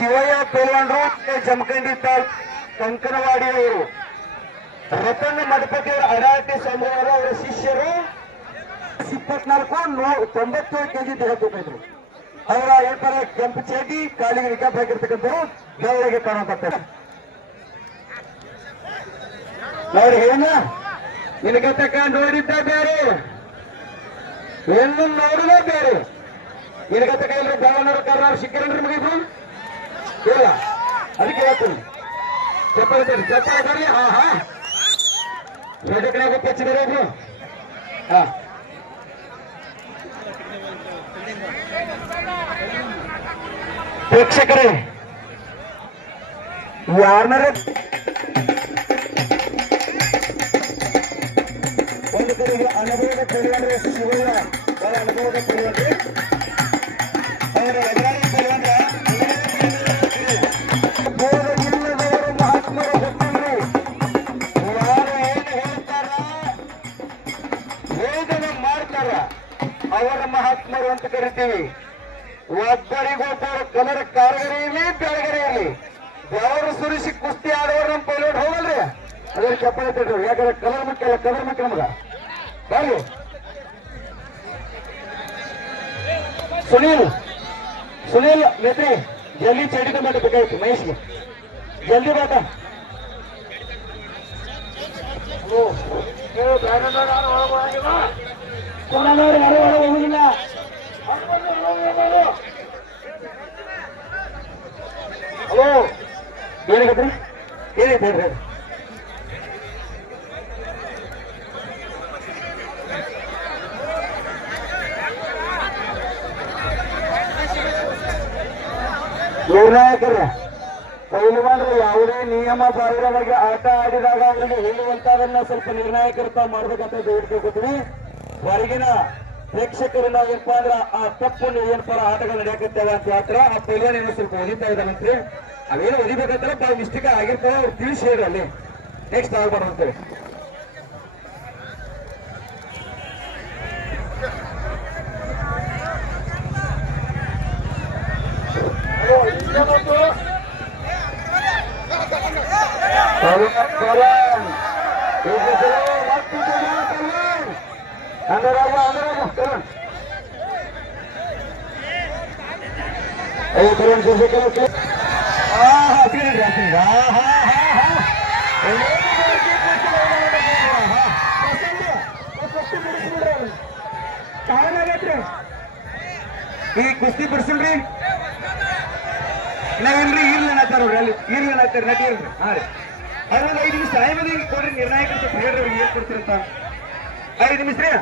ಶಿವಯ್ಯ ಪೈಲ್ವಾನ್ರು ಜಮಖಂಡಿ ತಾಲೂಕು ಕಂಕನವಾಡಿಯವರು, ರತನ್ ಮಠಪತಿಯವರ ಅಡಾಟಿ ಸಂಭವರ ಅವರ ಶಿಷ್ಯರು 24-97 ಕೆಜಿ ದೇಹತೂಕಿದ್ರು. ಅವರ ಏರ್ಪರ ಕೆಂಪು ಚೇಟಿ ಕಾಲಿಗೆ ರಿಕಾಪ್ ಹಾಕಿರ್ತಕ್ಕಂಥವ್ರು ಬೆಳಗ್ಗೆ ಕಾಣುವಂತ ನೋಡಿ. ಏನ ನಿನಗೆ ತಕ್ಕ ನೋಡಿದ್ದ ಬೇರೆ, ಏನು ನೋಡಿದ ಬೇರೆ. ನಿನಗೆ ತಕ್ಕ ಇಲ್ರಿ ಬೆಳವಣ್ಣರು ಕರ್ನಾಟಕ ಸಿಕ್ಕರೇನ್ರಿ ಮುಗಿದ್ರು ಇಲ್ಲ. ಅದಕ್ಕೆ ಹೇಳ್ತೀನಿ ಚಪ್ಪಲ್ ಬರ್ರಿ. ಹಾ ಹಾ ರೋಜಕರಾಗ ಹೆಚ್ಚಿದ್ದಾರೆ ಒಬ್ರು. ಹಾ ಪ್ರೇಕ್ಷಕರೇ, ಯಾರನ್ನಾರ ಒಂದು ಕಡೆಗೆ ಅನುಭವದ ಪೈಲ್ವಾನ್ರೆ ಶಿವಯ್ಯ, ಅವರ ಅನುಭವದ ಪೈಲ್ವಾನ್ರೆ, ಅವರ ಎದುರಾಳಿ ಪೈಲ್ವಾನ್ರ ಬೋಧ ಇಲ್ಲದವರು ಮಹಾತ್ಮರು ಗೊತ್ತಿಲ್ರಿ. ಯಾರು ಏನು ಹೇಳ್ತಾರ ವೇದನೆ ಮಾಡ್ತಾರ ಅವರ ಮಹಾತ್ಮರು ಅಂತ ಕರಿತೀವಿ. ಒಬ್ಬರಿಗೊಬ್ಬರು ಕಲರ್ ಕಾರಗರಿ ಇರಲಿ ಬೆಳಗರಿ ಇರಲಿ, ಬೆವರು ಸುರಿಸಿ ಕುಸ್ತಿ ಆಡುವರು ನಮ್ಮ ಪೈಲಟ್ ಹೋಗಲ್ರಿ. ಅದೇ ಚಪ್ಪಲಿ ತಡ್ರಿ, ಯಾಕಂದ್ರೆ ಕಲರ್ ಮುಖ್ಯ ಕಲರ್ ಮುಖ್ಯ ನಮಗ. ಬರ್ರಿ ಸುನೀಲ್ ನೇತ್ರಿ, ಜಲ್ದಿ ಚಡಿ ಮಾಡಬೇಕಾಯ್ತು. ಮಹೇಶ್ಗೆ ಜಲ್ದಿ ಬಾಟ. ಯಾರು ಹೊರ ಹೋಗುದಿಲ್ಲ. ಹಲೋ, ಏನಾಗತ್ರಿ? ಏನೈತೆ ಹೇಳ್ರಿ. ನಿರ್ಣಾಯಕರ ಪೈಲ್ವಾನ್ರು ಯಾವುದೇ ನಿಯಮ ಬಾಹಿರವಾಗಿ ಆಟ ಆಡಿದಾಗ ಅವರಿಗೆ ಹೇಳುವಂತದನ್ನ ಸ್ವಲ್ಪ ನಿರ್ಣಾಯಕರು ತಾವು ಮಾಡ್ಬೇಕಂತ ಬೇಡ್ಕೊತೀವಿ. ಹೊರಗಿನ ಪ್ರೇಕ್ಷಕರನ್ನ ಏನಪ್ಪಾ ಅಂದ್ರ ಆ ತಪ್ಪು ಏನಪ್ಪ ಆಟಗಳು ನಡೆಯಕತ್ತೇವೆ ಅಂತ ಹೇಳ್ತಾರ. ಆ ಪೈಲ್ವಾನ್ ಏನೋ ಸ್ವಲ್ಪ ಓದಿತಾ ಇದ್ದಾನಂತ್ರಿ. ಅವೇನು ಓದಿಬೇಕಂತಾರ ತಾವು ಮಿಸ್ಟೇಕ್ ಆಗಿರ್ತಾವ, ಅವ್ರು ತಿಳಿಸಿ ಹೇಳ್ರಿ. ಅಲ್ಲಿ ನೆಕ್ಸ್ಟ್ ಆಗ್ಬಾರ್ದಂತೇಳಿ. ಈ ಕುಸ್ತಿ ಬಿಡಿಸಿಲ್ರಿ ನಾವಿಲ್ರಿ. ಇರ್ಲನತ್ತಾರ ಅಲ್ಲಿ ಇರ್ಲನತ್ತಾರ ನಟಿ ಇಲ್ರಿ. ಹಾ ರೀ, ಅದೊಂದು 5 ನಿಮಿಷ ಟೈಮದಿ ಕೊಡ್ರಿ. ನಿರ್ಣಾಯಕರು ಹೇಳ್ರಿ ಅವ್ರಿಗೆ ಏನ್ ಕೊಡ್ತೀರಂತ. 5 ನಿಮಿಷ ರೀ.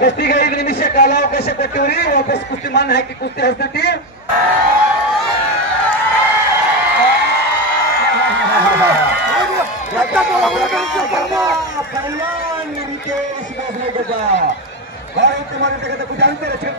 ಕುಸ್ತಿಗೆ 5 ನಿಮಿಷ ಕಾಲಾವಕಾಶ ಕೊಟ್ಟಿವ್ರಿ. ವಾಪಸ್ ಕುಸ್ತಿ ಮಣ್ಣು ಹಾಕಿ ಕುಸ್ತಿ ಹಸ್ತೈತಿ. ಪೈಲ್ವಾನ್ ನಿತೇಶ್ ಗೋಸ್ಲೆಗದ ಭಾರತ ಮಾಡಿರ್ತಕ್ಕಂಥ ಕುಜಾಂತರ ರಚನೆ